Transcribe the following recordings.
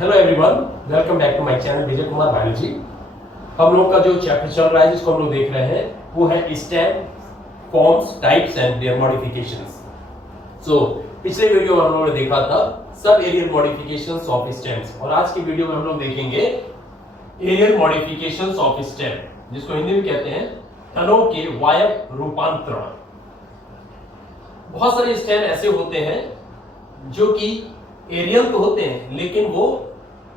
Hello everyone, welcome back to my channel Vijay Kumar biology. हम लोग का जो चैप्टर चल रहा है जिसको हम लोग देख रहे हैं वो है stem forms, types and their modifications. पिछले वीडियो में हम लोगों ने देखा था sub aerial modifications of stems, और आज की वीडियो में हम लोग देखेंगे एरियल मॉडिफिकेशंस ऑफ स्टेम, जिसको हिंदी में कहते हैं तनों के वायव रूपांतरण। बहुत सारे स्टेम ऐसे होते हैं जो कि एरियल तो होते हैं, लेकिन वो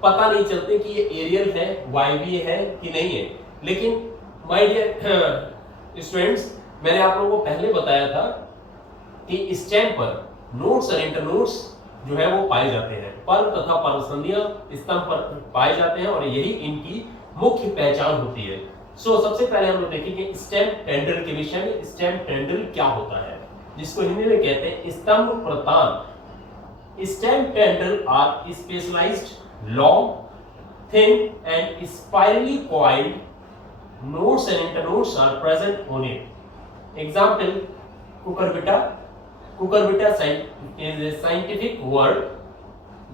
पता नहीं चलते कि ये एरियल है, वायवीय है कि नहीं है। लेकिन माय डियर स्टूडेंट्स, मैंने आप लोगों को पहले बताया था कि स्टेम पर नोड्स और इंटरनोड्स जो है वो पाए जाते हैं, पर्व तथा पर्वसंधियां स्तंभ पर पाए जाते हैं, और यही इनकी मुख्य पहचान होती है। सबसे पहले हम लोग देखेंगे स्टेम टेंडल के विषय में। स्टेम टेंडल क्या होता है, जिसको हिंदी में कहते हैं स्तंभ प्रतान। Stem tendrils are specialized, long, thin, and spirally coiled. Nodes and internodes are present on it. Example: cucurbita. Cucurbita is a scientific word,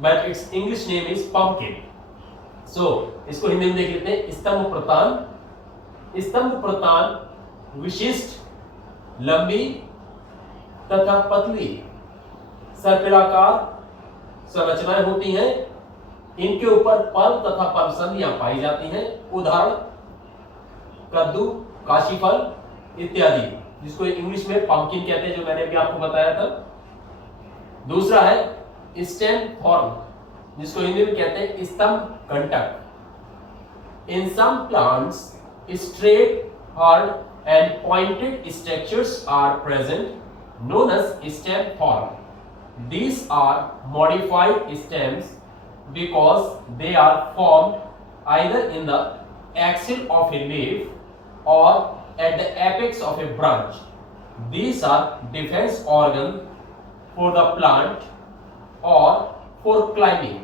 but its English name is pumpkin. इसको हिंदी में देख लेते हैं स्तंभ प्रतान। स्तंभ प्रतान विशिष्ट, लंबी तथा पतली सर्पिलाकार संरचनाएं होती हैं। इनके ऊपर पर्व तथा पर्वसंधियां पाई जाती हैं। उदाहरण: कद्दू, काशीफल इत्यादि, जिसको इंग्लिश में पंपकिन कहते हैं, जो मैंने भी आपको बताया था। दूसरा है स्टेम फॉर्म, जिसको हिंदी में कहते हैं स्तंभ कंटक। In some plants straight, hard and pointed structures are present, known as stem form. These are modified stems because they are formed either in the axil of a leaf or at the apex of a branch. These are defense organ for the plant or for climbing.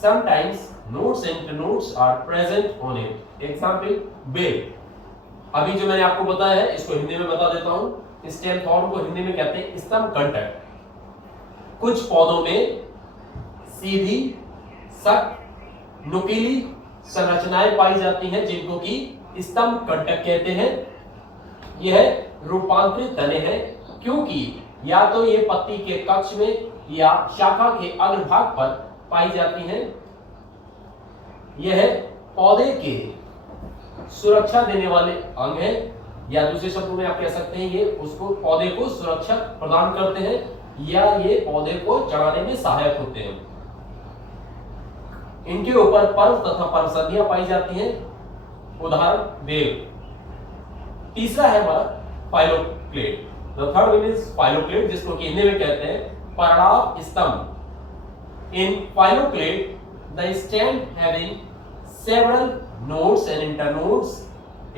Sometimes nodes and internodes are present on it. Example: बेल। अभी जो मैंने आपको बताया है इसको हिंदी में बता देता हूं। स्टेम फॉर्म को हिंदी में कहते हैं स्तंभ कंटक। कुछ पौधों में सीधी, सख्त, नुकीली संरचनाएं पाई जाती हैं, जिनको कि स्तंभ कंटक कहते हैं। यह रूपांतरित तने हैं, क्योंकि या तो ये पत्ती के कक्ष में या शाखा के अग्रभाग पर पाई जाती हैं। यह पौधे के सुरक्षा देने वाले अंग हैं, या दूसरे शब्दों में आप कह सकते हैं ये उसको पौधे को सुरक्षा प्रदान करते हैं, या ये पौधे को चढ़ाने में सहायक होते हैं। इनके ऊपर पर्व तथा पर्वसंधियां पाई जाती हैं। उदाहरण: बेल। तीसरा है हमारा phylloclade. The third one is phylloclade, जिसको कि हिंदी में कहते हैं परिणाम स्तंभ। In phylloclade the stem having several nodes and internodes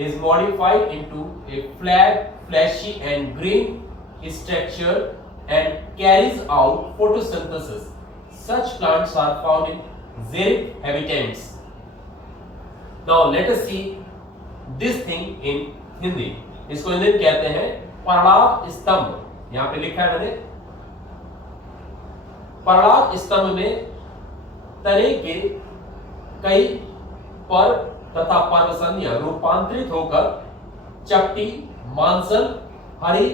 is modified into a flat, fleshy and green structure and carries out photosynthesis. Such plants are found in xeric habitats. Now let us see this thing in Hindi. इसको हिंदी में कहते हैं परिणाम स्तंभ। यहाँ पे लिखा है मैंने, परिणाम स्तंभ में तने के कई पर्व तथा पर्वसंधियां रूपांतरित होकर चपटी, मांसल, हरी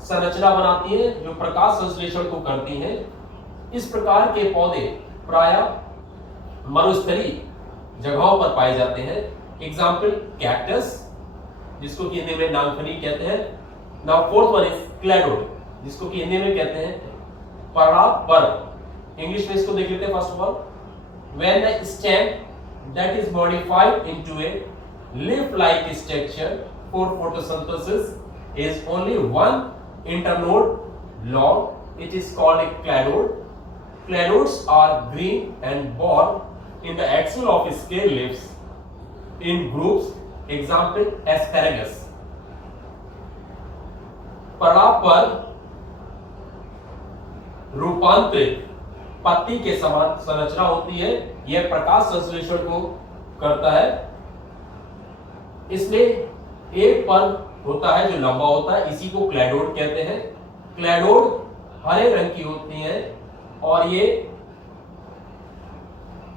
संरचना बनाती है, जो प्रकाश संश्लेषण को करती हैं। इस प्रकार के पौधे प्रायः मरुस्थलीय जगहों पर पाए जाते हैं। एग्जाम्पल: कैक्टस, जिसको कि हिंदी में नागफनी कहते हैं। Now fourth one is cladode, जिसको कि हिंदी में कहते हैं परिणाम पर्व। इंग्लिश में इसको देख लेते हैं। First of all, when the stem that is modified into a leaf-like structure for photosynthesis is only one internode long, it is called a cladode. Cladodes are green and borne in the axil of scale leaves in groups. Example: asparagus. परिणाम पर रूपांतरित पत्ती के समान संरचना होती है। यह प्रकाश संश्लेषण को करता है। इसमें एक पर्व होता है जो लंबा होता है, इसी को क्लैडोड कहते हैं। क्लैडोड हरे रंग की होती हैं और ये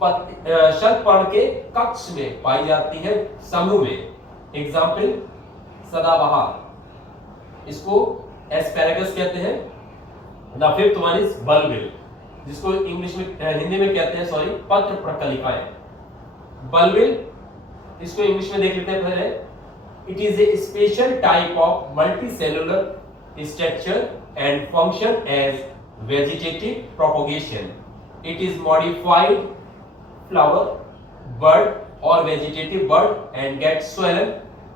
शतपर्ण के कक्ष में पाई जाती है, समूह में। एग्जाम्पल सदाबहार, इसको एस्पैरागस कहते हैं। The fifth one is bulbil, जिसको इंग्लिश में हिंदी में कहते हैं पत्र प्रकलिकाएं। बल्बिल, इसको इंग्लिश में देख लेते हैं पहले। It is a special type of multicellular structure and function as vegetative propagation. It is modified flower, bud or vegetative bud and gets swollen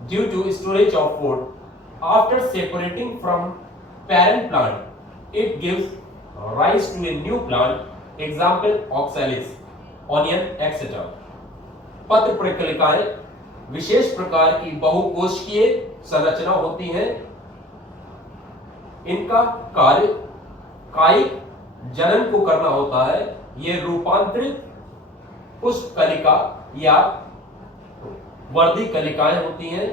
due to storage of food. After separating from parent plant, it gives rise to a new plant. Example oxalis, onion, etc. पत्र प्रकलिकाएं विशेष प्रकार की बहुकोशिकीय संरचना होती हैं। इनका कार्य कायिक जनन को करना होता है। ये रूपांतरित पुष्प कलिका या वर्दी कलिकाएं होती हैं।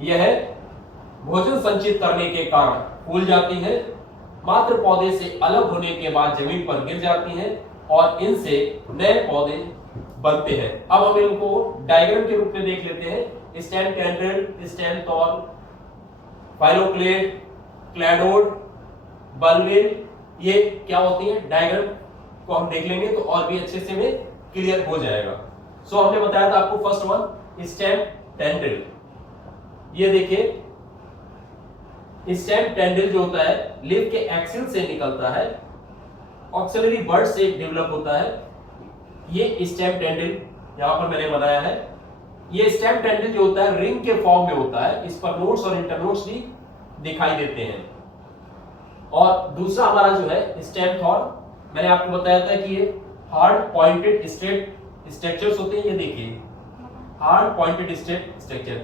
यह भोजन संचित करने के कारण फूल जाती हैं, मात्र पौधे से अलग होने के बाद जमीन पर गिर जाती हैं और इनसे नए पौधे बनते हैं। अब हम इनको डायग्राम के रूप में देख लेते हैं। Stem tendril, stem thorn, phylloclade, cladode, bulbil, ये क्या होती है, डायग्राम को हम देख लेंगे तो और भी अच्छे से में क्लियर हो जाएगा। सो हमने बताया था आपको फर्स्ट वन स्टेम टेंड्रिल। ये देखिए स्टेम टेंड्रिल जो होता है लीफ के एक्सिल से निकलता है, ऑक्सिलरी बड से डेवलप होता है। ये स्टेम टेंड्रिल यहां पर मैंने बनाया है। ये स्टेम टेंड्रिल जो होता है रिंग के फॉर्म में होता है। इस पर नोड्स और इंटरनोड्स भी दिखाई देते हैं। और दूसरा हमारा जो है स्टेम थॉर्न, मैंने आपको बताया था कि ये हार्ड पॉइंटेड स्ट्रेट स्ट्रक्चर्स होते हैं। ये देखिए हार्ड पॉइंटेड स्ट्रेट स्ट्रक्चर,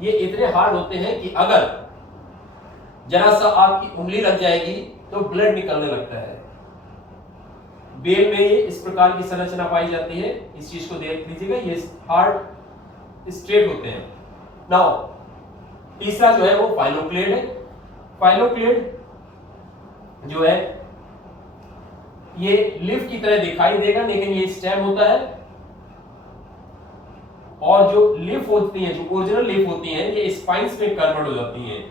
ये इतने हार्ड होते हैं कि अगर जरा सा आपकी उंगली लग जाएगी तो ब्लड निकलने लगता है। बेल में ये इस प्रकार की संरचना पाई जाती है। इस चीज को देख लीजिएगा, ये हार्ड स्ट्रेट होते हैं। नाउ तीसरा जो है वो फाइलोक्लेड है। फाइलोक्लेड जो है ये लीफ की तरह दिखाई देगा, लेकिन ये स्टेम होता है। और जो लीफ होती है, जो ओरिजिनल लीफ होती हैं, ये स्पाइन्स में कन्वर्ट हो जाती हैं।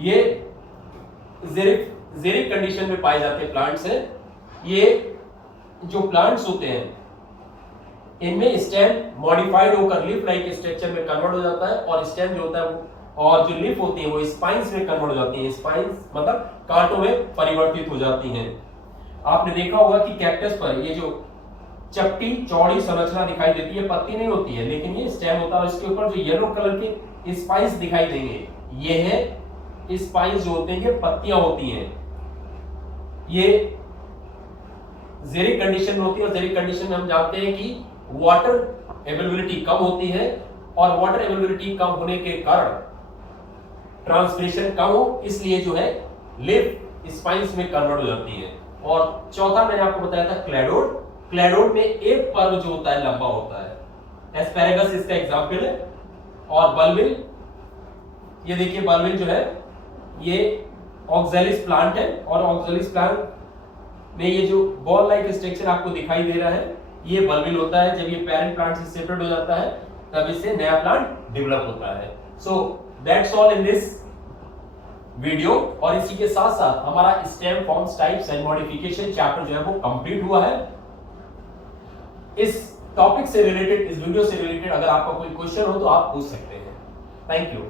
ये जेरिक कंडीशन में पाए जाते प्लांट्स हैं। ये जो प्लांट्स होते हैं इनमें स्टेम मॉडिफाइड होकर लीफ लाइक स्ट्रक्चर में कन्वर्ट हो जाता है, और स्टेम जो होता है वो और जो लीफ होती है वो स्पाइन्स में कन्वर्ट हो जाती है। स्पाइन्स मतलब कांटों में परिवर्तित हो जाती हैं। आपने देखा होगा कि कैक्टस पर ये जो चपटी चौड़ी संरचना दिखाई देती है, पत्ती नहीं होती है, लेकिन ये स्टेम होता है। और इसके ऊपर जो येलो कलर के स्पाइस दिखाई देंगे, ये है स्पाइस जो होते हैं, ये पत्तियां होती हैं। ये जेरिक कंडीशन में होती है। और जेरिक कंडीशन में हम जानते हैं कि वाटर अवेलेबिलिटी कम होती है, और वाटर अवेलेबिलिटी कम होने के कारण ट्रांसपिरेशन कम हो, इसलिए जो है लीफ स्पाइन्स में कन्वर्ट हो जाती है। और चौथा मैंने आपको बताया था क्लैडोड। क्लैडोड में एक पर्व जो होता है लंबा होता है। एस्पैरागस इसका एग्जांपल है। और बल्बिल, ये देखिए बल्बिल जो है ये ऑक्सैलिस प्लांट है, और ऑक्सैलिस प्लांट में ये जो बॉल लाइक स्ट्रक्चर आपको दिखाई दे रहा है, ये बल्बिल होता है। जब ये पेरेंट प्लांट से सेपरेट हो जाता है तब इससे नया प्लांट डेवलप होता है। So that's all in this video. और इसी के साथ साथ हमारा stem forms types and modification chapter जो है वो कंप्लीट हुआ है। इस टॉपिक से रिलेटेड, इस वीडियो से रिलेटेड अगर आपका कोई क्वेश्चन हो तो आप पूछ सकते हैं। Thank you.